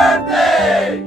birthday!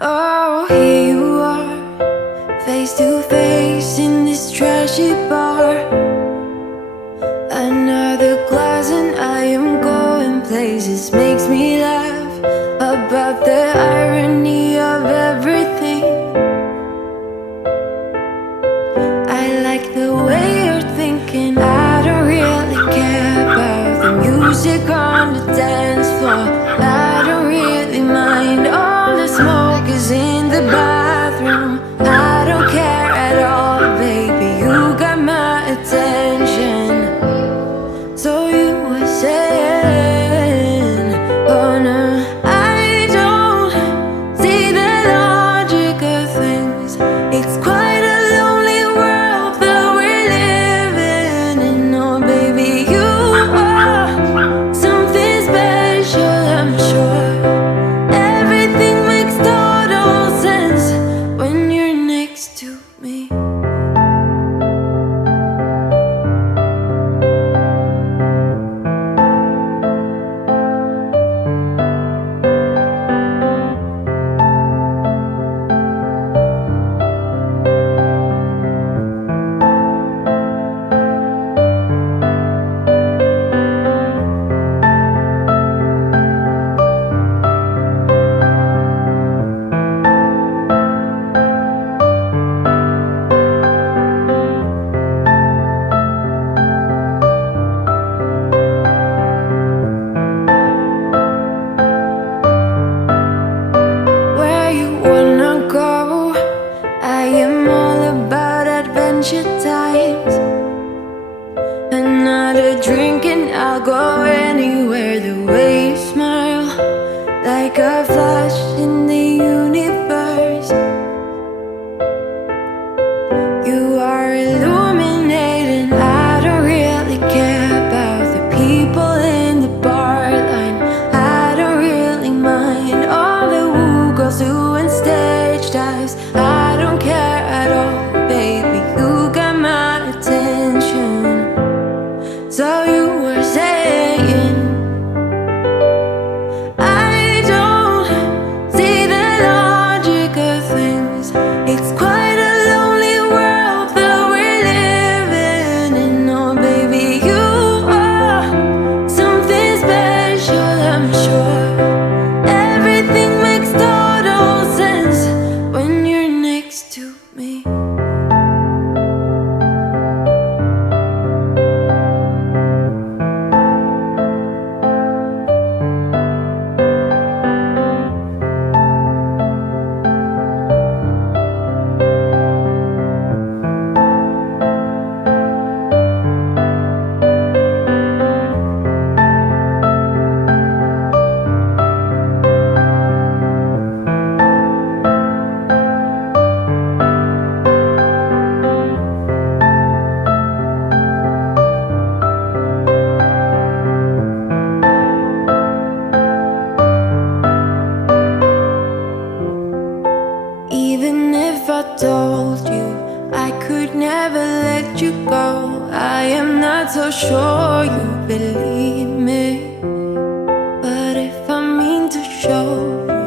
Oh, here you are, face to face in this trashy bar. Another glass and I am going places. Makes me laugh about the irony of everything. I like the way you're thinking. I don't really care about the music on the dance floor. I don't really mind all the smoke is in the bathroom. I don't care at all, baby, you got my attention. So you were saying, oh no, I don't see the logic of things. It's quite a lonely world that we're living in. Oh baby, you are something special, I'm sure. Everything makes total sense when you're next to me. Where you wanna go? I am all about adventure times. Another drink and I'll go anywhere. The way you smile, like a flash in the universe. You are illuminating. I don't really care about the people in the bar line. I don't really mind all the woo girls doing stage dives. I don't care at all, baby, you got my attention. So you were saying, I don't see the logic of things. It's quite a lonely world that we're living in. Oh baby, you are something special, I'm sure. Everything makes total sense when you're next to me. Even if I told you I could never let you go, I am not so sure you believe me. But if I mean to show you,